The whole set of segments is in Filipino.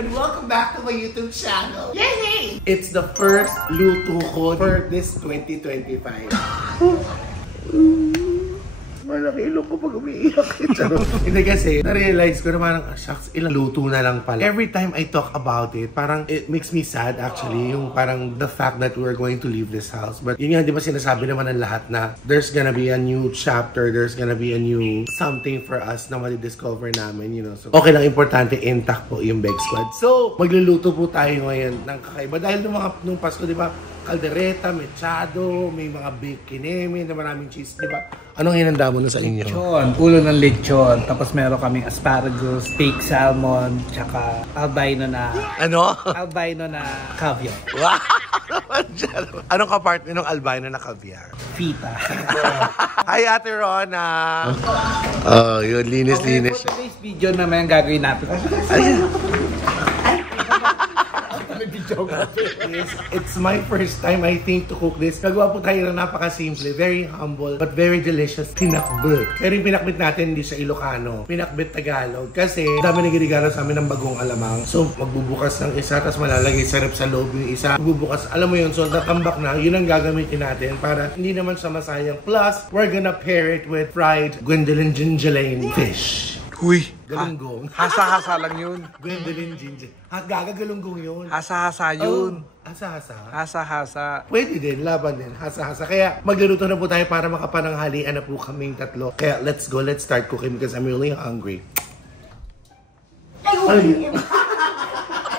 and welcome back to my YouTube channel. Yay! It's the first luto ko for this 2025. Malaki ilong ko pag umiiyak. Hindi kasi, na-realize ko na parang, shucks, ilang luto na lang pala. Every time I talk about it, parang it makes me sad actually, yung parang the fact that we're going to leave this house. But yun nga, di ba sinasabi naman ng lahat na there's gonna be a new chapter, there's gonna be a new something for us na madi-discover namin, you know. So, okay lang, importante, intact po yung Beg Squad. So, magluluto po tayo ngayon ng kakaiba. Dahil nung Pasko, di ba, kaldereta, mechado, may mga baked kineme na maraming cheese, di ba? Anong hinanda mo na sa inyo? Lechon, ulo ng lechon. Tapos meron kaming asparagus, baked salmon, tsaka albino na... Ano? Albino na caviar. Wow! Anong ka-partner ng albino na caviar? Fita. Hi, Ate Rona! Oh, yun, linis-linis. For today's video naman yung gagawin natin. It's my first time, I think, to cook this. Nagawa po tayo na napaka-simple, very humble, but very delicious. Pinakbit. Pero yung pinakbit natin, hindi siya Ilocano. Pinakbit Tagalog. Kasi, dami nagirigalo sa amin ng bagong alamang. So, magbubukas ng isa, tapos malalagay sa rep sa loob yung isa. Magbubukas, alam mo yun, so natambak na, yun ang gagamitin natin para hindi naman siya masayang. Plus, we're gonna pair it with fried Gwendolyn Gingelane fish. Uy! Galunggong. Hasa-hasa lang yun. Gwendolyn Gingelane. Gagalunggong yun. Hasa-hasa yun. Hasa-hasa? Hasa-hasa. Pwede din, laban din. Hasa-hasa. Kaya magluluto na po tayo para makapananghalian na po kaming tatlo. Kaya let's go, let's start cooking because I'm really hungry. Ano yun?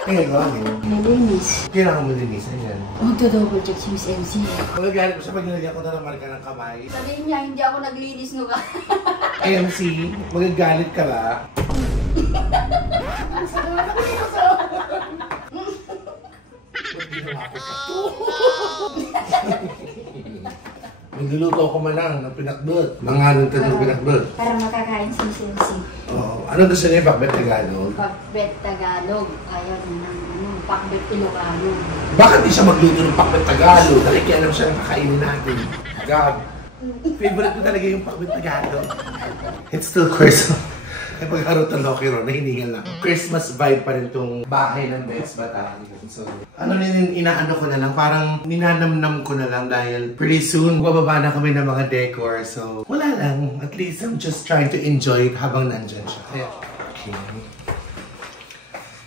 Kaya gawa mo? Malinis. Kailangan mo linisan yan. Magdo-double check si Miss MC. Magagalit ko siya pag nilagyan ko na ng marka ng kamay. Sabihin niya, hindi ako naglinis no ka. MC, magagalit ka ba? Magluluto ko man lang ng pinakbet. Mga anong tayo pinakbet. Para makakain si Miss MC. Oo. Ano gusto niya yung pakbet Tagalog? Pakbet Tagalog. Ayaw ng pakbet Ilocano. Bakit di siya magluto ng pakbet Tagalog? Nakikialam siya ng kakainin natin. Gab. Favorite ko talaga yung pakbet Tagalog. It's still Christmas. Ay pagharot ng Loki Ron, nahiningal lang. Christmas vibe pa rin tong bahay ng Best Bataan. So, ano inaano ko na lang, parang ninanamnam ko na lang dahil pretty soon, bababa na kami ng mga decor. So, wala lang. At least I'm just trying to enjoy it habang nandyan siya. Okay.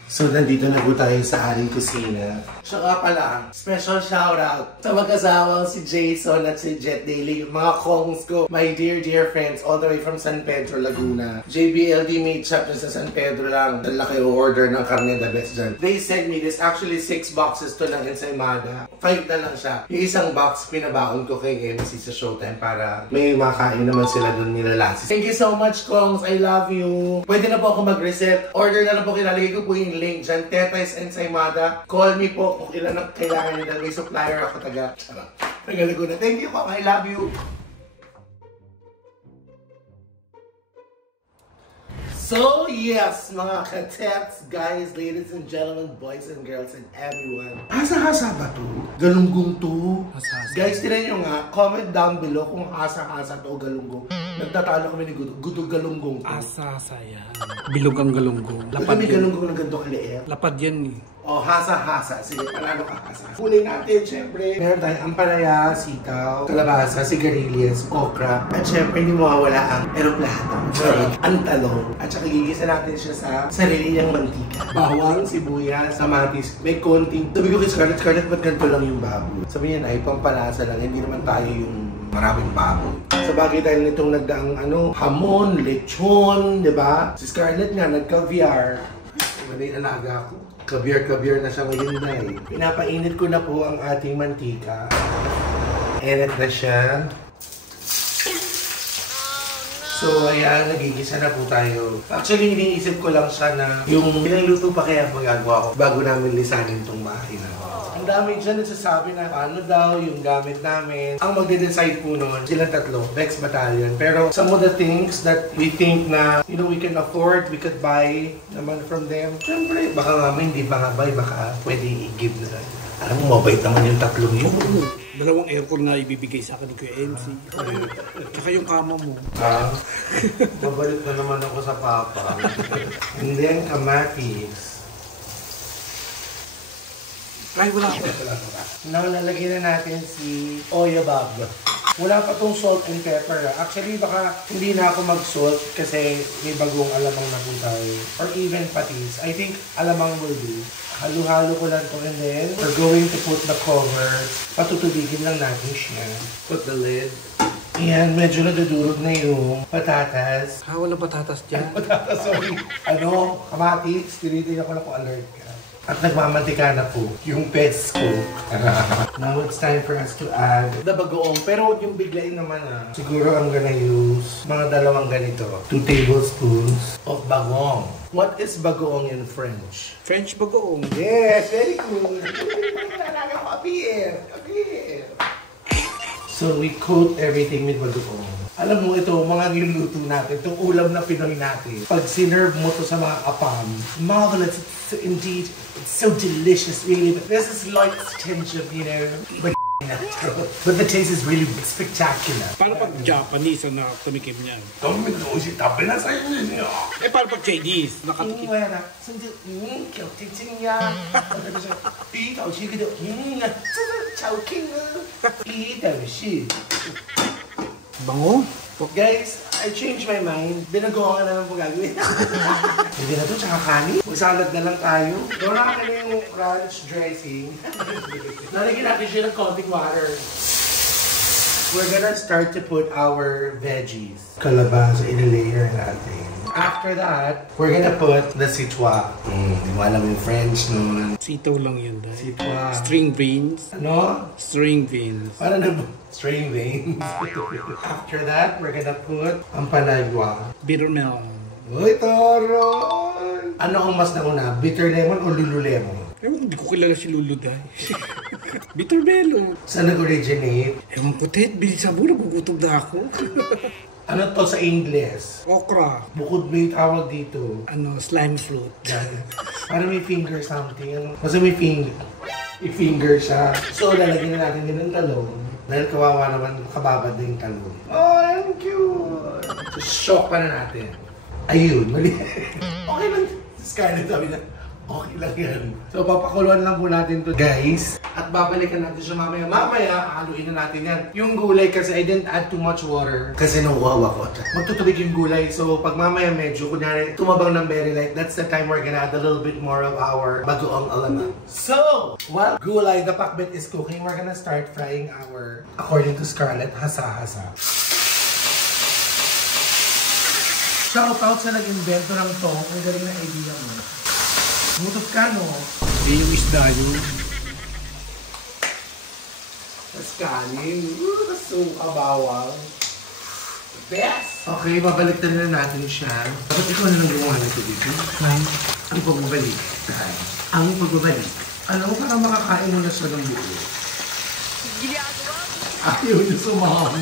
So, nandito na po tayo sa ating kusina. Siya nga pala, special shoutout sa mag-asawang si Jason at si Jet Daily, yung mga kongs ko, my dear friends, all the way from San Pedro, Laguna. JBLD made shop sa San Pedro lang. Laki order ng carne de best dyan. They sent me this, actually 6 boxes to ng ensaymada. 5 na lang siya. Yung isang box, pinabaon ko kay MC sa Showtime para may makain naman sila dun nila lasis. Thank you so much, kongs. I love you. Pwede na po ako mag-reset. Order na lang po, kinalagay ko po yung link dyan. Tetais Ensaymada. Call me po kung ilan ang kailangan nyo. May supplier ako taga. Nagalago na. Thank you po. I love you. So yes, mga katets, guys, ladies and gentlemen, boys and girls, and everyone. Hasa-hasa ba to? Galunggong to? Hasa-hasa. Guys, tinan nyo nga, comment down below kung hasa-hasa to o galunggong. Nagtatalo kami ni Gutog galunggong to. Hasa-hasa yan. Bilog ang galunggong. Lapad may galunggong ng ganito kaliit. Lapad yan eh. O, hasa-hasa. Sige, panalo ka hasa. Kulay natin, syempre. Meron tayong ampalaya, sitaw, kalabasa, sigarilyas, okra. At syempre, hindi mawawala ang eroplano. Ang talong. At saka gigisa natin siya sa sarili niyang mantika. Bawang, sibuyas, kamatis. May konting. Sabi ko kay Scarlett, ba't ganito lang yung baboy? Sabi niya, ay, pampalasa lang. Hindi naman tayo yung maraming baboy. Sa bagay dahil nitong nagdaang hamon, lechon, di ba? Si Scarlett nga, nag-caviar. Iba na yung alaga ko. Caviar na siya ngayon na eh. Pinapainit ko na po ang ating mantika. Init na siya. So, ayan, nagigisa na po tayo. Actually, iniisip ko lang siya na yung pinagluto pa kaya magagawa ko bago namin lisanin itong bahay na. Ang dami dyan nagsasabi na ano daw yung gamit namin. Ang magde-decide po nun, silang tatlo, Bex Battalion. Pero some of the things that we think na, you know, we can afford, we could buy naman from them. Siyempre, baka nga hindi pa nga buy, baka pwede i-give na lang. Alam mo, mabait naman yung tatlong yun. Dalawang aircon na ibibigay sa akin ni Kuya MC. Tsaka yung kama mo. Babalik na naman ako sa papa. And then, kamatis. Ay, wala ko. Now, lalagyan na natin si oyabab. Wala pa tong salt and pepper. Actually, baka hindi na ako mag-salt kasi may bagong alamang na po tayo. Or even patis. I think alamang will do. Halo-halo ko lang to and then we're going to put the cover. Patutubigin lang natin siya. Put the lid. Ayan, medyo nadudurog na yung patatas. Walang patatas dyan. Patatas, sorry. Kamatis. Tinitingnan ko na kung alert ka. At nagmamantika na po yung pets ko. Now it's time for us to add the bagoong. Pero yung biglayin naman siguro I'm gonna use mga dalawang ganito. 2 tablespoons of bagoong. What is bagoong in French? French bagoong. Yes, very good. So we coat everything with bagoong. Alam mo ito, mga niluluto natin, itong ulam na Pinoy natin. Pag sinerve mo to sa mga apam, marvelous, indeed, it's so delicious, really. But there's this light tinge of, but the taste is really spectacular. Paano pag Japanese na tumikim niyan? Paano Paano pag Chinese? Nakatikim. Bango? Guys, I changed my mind. Binagoan na lang po gagawin. Hindi na ito, tsaka kanin. Magsalad na lang tayo. Doon na kami yung ranch dressing. Nalagyan natin siya ng konting water. We're gonna start to put our veggies. Kalabasa, inilayer natin. After that, we're gonna put the sitwa. Hindi mo alam yung French nun. Sitaw lang yun dahil. Sitwa. String beans. Ano? String beans. Parang string veins. After that, we're gonna put ampalaya. Bitter melon. Uy, Toron! Ano ang mas nauna? Bitter lemon o lululemon? Hindi ko kilala si Lulu dahil. Bitter melon. Saan nag-originate? Ewan ko, Ted. Bilis sa buwan, nagugutom na ako. Ano to sa Ingles? Okra. Bukod may tawag dito. Slime fruit. Parang may finger something. Basta may finger. May finger siya. So, lalagyan na natin din ng talong. Dahil kawawa naman, kababad na yung talong. Oh, ang cute! So, shock pa na natin. Ayun, mali. Okay lang. Scarlett sabi na, okay lang yan. So, papakuluan lang po natin to, guys. At babalikan natin siya mamaya. Mamaya, haluin na natin yan. Yung gulay kasi I didn't add too much water. Kasi nawawa ko. Magtutubig yung gulay. So, pag mamaya medyo, kunyari, tumabang ng very light, that's the time we're gonna add a little bit more of our bagoong alamang. So, while gulay, the pakbet is cooking, we're gonna start frying our, according to Scarlett, hasa-hasa. Shoutout sa nag-invento ng to. Ang galing na idea mo. Mutot ka, no? Hindi yung isda yun. Tapos kanin. Tapos suka, bawang. Best! Okay, babaliktad na natin siya. Dapat ikaw na lang gumawa nito dito. Ang pagbabalik. Ang pagbabalik. Alam mo, parang makakain mo na siya ng buo. Ayaw niyo sumama.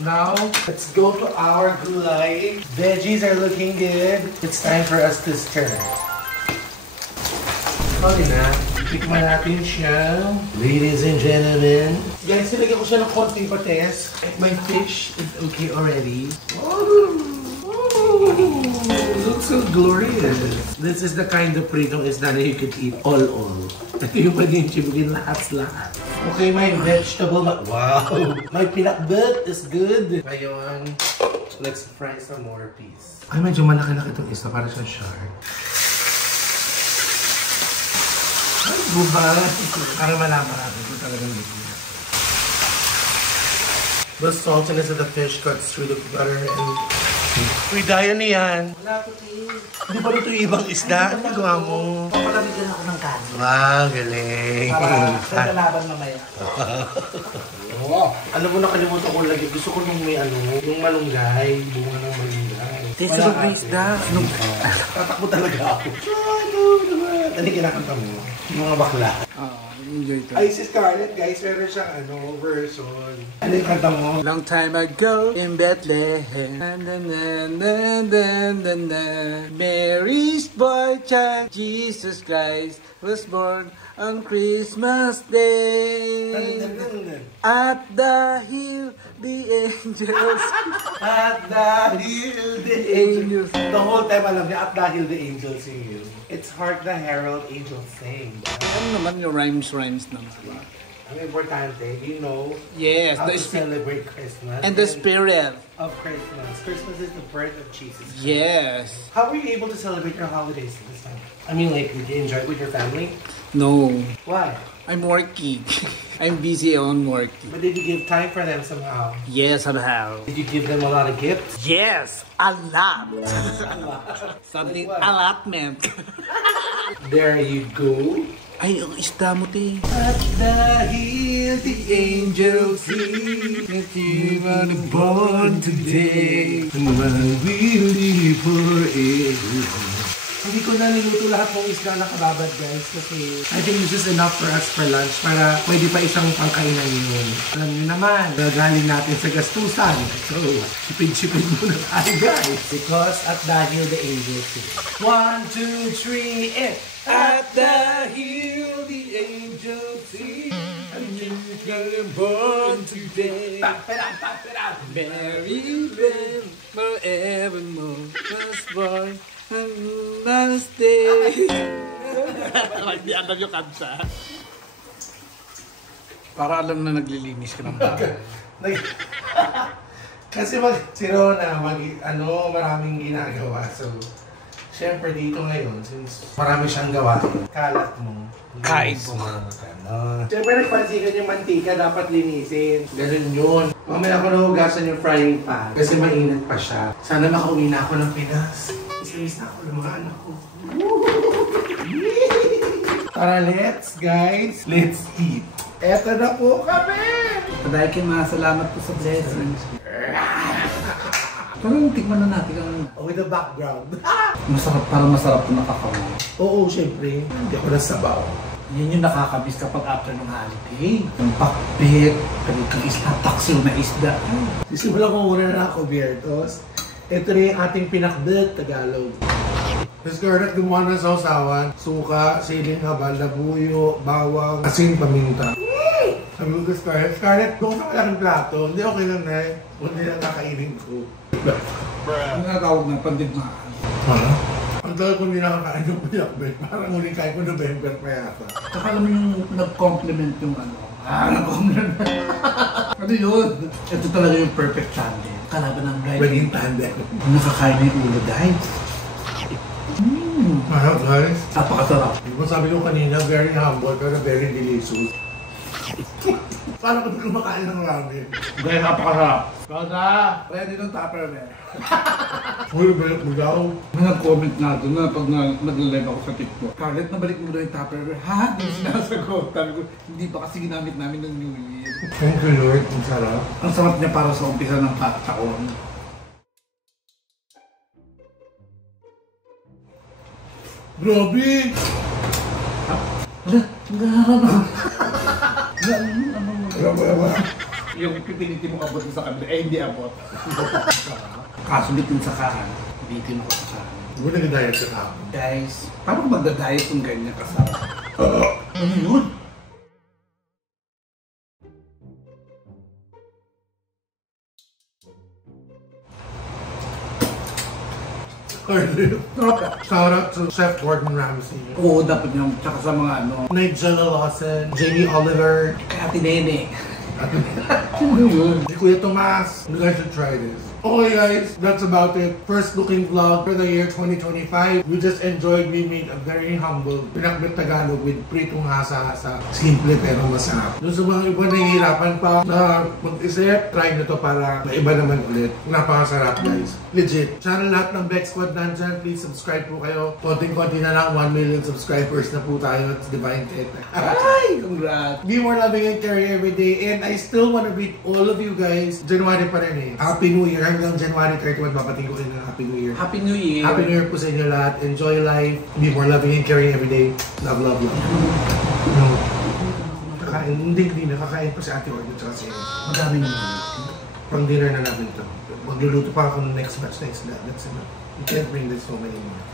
Now, let's go to our gulay. Veggies are looking good. It's time for us to stir. Okay na. Tikman natin siya. Ladies and gentlemen. Guys, nilagyan ko siya ng konting pates. My fish is okay already. Looks so glorious. This is the kind of pritong isda that you could eat all. Ito yung pwedeng chibugin lahat. Okay, my vegetable. Wow! My pinakbet is good. Ngayon, let's fry some more piece. Ay, medyo malaki-laki itong isa para sa shark. Ay, buba. Para malaman natin kung talagang luto. The saltiness of the fish cuts through the butter and... Uy, daya niyan. Wala ko tayo. Hindi pa ito yung ibang isda. Ano gawa mo? Papalamigyan ako ng kanin. Wow, galing. Para lalaban mamaya. Alam mo, nakalimutan ko lagi. Gusto ko nung may yung malunggay. Bunga ng malunggay. Taste of the isda. Tatakbo talaga ako. Ano kinakanta mo? Yung mga bakla. Enjoy to. Ay, si Scarlett, guys, meron siyang version. Ano yung kanta mo? Long time ago in Bethlehem, Mary's boy child, Jesus Christ, was born on Christmas Day. At the hill, the angels. At the hill, the angels. The whole time alam niya, at the hill, the angels sing you. It's Hark the Herald Angels Sing. Ano naman yung rhymes naman. Ang importante, you know, Yes, how the to celebrate Christmas. and the spirit. of Christmas. Christmas is the birth of Jesus. Yes. How were you able to celebrate your holidays this time? I mean, like, did you enjoy it with your family? No. Why? I'm working. I'm busy on working. But did you give time for them somehow? Yes, somehow. Did you give them a lot of gifts? Yes, a lot. A lot. Something Like what? allotment. There you go. Ay, ang isda mo, te. At dahil the angels sing that you are born today, while we live forever. Hindi ko na niluto lahat ng isda na kababad, guys, kasi I think this is enough for us for lunch para pwede pa isang pangkainan yun. Alam niyo naman, gagaling natin sa gastusan. So, sipid-sipid muna tayo, guys. Because at dahil the angels sing. 1, 2, 3, and at dahil the angels sing, and you are born today. Merry live forevermore. First born and last day. Like, di alam yung kanta. Para alam na naglilinis ka ng bahay. Kasi si Rona, maraming ginagawa. So, syempre dito ngayon, since marami siyang gawa, kalat mo. Kain mo. Syempre nagpansikan yung mantika, dapat linisin. Ganun yun. Mamaya ko nahugasan yung frying pan kasi mainit pa siya. Sana makauwi na ako ng Pinas. Miss na ako ng mga anak ko. Tara, guys. Let's eat. Eto na po kami! Dahil kayo mga salamat po sa blessings. Parang tikman na natin ang With the background. masarap, parang masarap po nakakawa. Oo, syempre. Hindi ako nasabaw. Yan yung nakakamiss kapag after ng holiday. Yung pakbet, kanilang isla, taksil na isda. Sisimulan ko muna na ako, Biertos. Ito na yung ating pinakbet, Tagalog. Miss Scarlett, gumawa ng sausawan, suka, siling habal, labuyo, bawang, asin, paminta. Sabi ko kay Scarlett, kung sa malaking plato, hindi okay lang na eh. Hindi lang kakainin ko. Ang natawag na pandigmaan. Ha? Ang tagal ko hindi nakakain ng pinakbet. Parang huling kain ko November pa yata. Saka alam mo yung nag-compliment yung ano. Nag-compliment. Ano yun? Ito talaga yung perfect tandem. Kalaban ng bride. Wedding tandem. Nakakain na yung ulo dahil. Mahal, guys. Napakasarap. Diba sabi ko kanina, very humble pero very delicious. Parang kung kumakain ng ramen. Dahil napakasarap. Kada! Ready ng Tupperware. Uy, balik mo daw. May nag-comment na doon na pag nag-live ako sa TikTok. Scarlett, nabalik mo daw yung Tupperware. Ha? Hindi sinasagot. Sabi ko, hindi pa kasi ginamit namin ng New Year. Thank you, Lord. Ang sarap. Ang sarap niya para sa umpisa ng taon. Grabe! Yung pipiniti mo abot sa kabila, eh hindi abot. Kaso bitin sa kahan, bitin ako sa kahan. Hindi mo nag-diet ka kahapon. Guys, paano magda-diet kung ganyan kasama? Ano yun? Shout out to Chef Gordon Ramsay. Oo, dapat yung tsaka sa mga ano. Nigella Lawson, Jamie Oliver, Kaya Tinene. Ano yun? si Kuya Tomas. You guys should try this. Okay guys, that's about it. First looking vlog for the year 2025. We just enjoyed. We made a very humble pinakbet Tagalog with pritong hasa-hasa. Simple pero masarap. Doon sa mga iba nahihirapan pa na mag-isip, try nyo to para maiba naman ulit. Napakasarap guys. Legit. Sana lahat ng Beck Squad nandyan. Please subscribe po kayo. Konting-konti na lang. 1 million subscribers na po tayo. It's Divine Tech. Ay, congrats. Be more loving and caring every day. And I still want to greet all of you guys. January pa rin eh. Happy New Year. Hanggang January 31, papating ko kayo ng Happy New Year. Happy New Year. Happy New Year po sa inyo lahat. Enjoy life. Be more loving and caring every day. Love, love, love. No. Kakain. Hindi. Nakakain pa si Ate Ordo tsaka si Madami naman. pang dinner na namin ito. Magluluto pa ako ng next batch na isda. That's enough. You can't bring this so many more.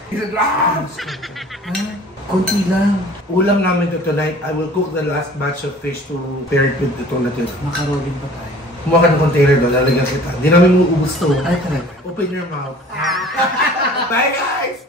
Kunti lang. Ulam namin ito tonight. I will cook the last batch of fish to pair it with ito natin. Makarolling pa tayo. Kumuha ka ng container doon, lalagyan kita. Hindi namin uubos to. Ay, talaga. Open your mouth. Bye guys!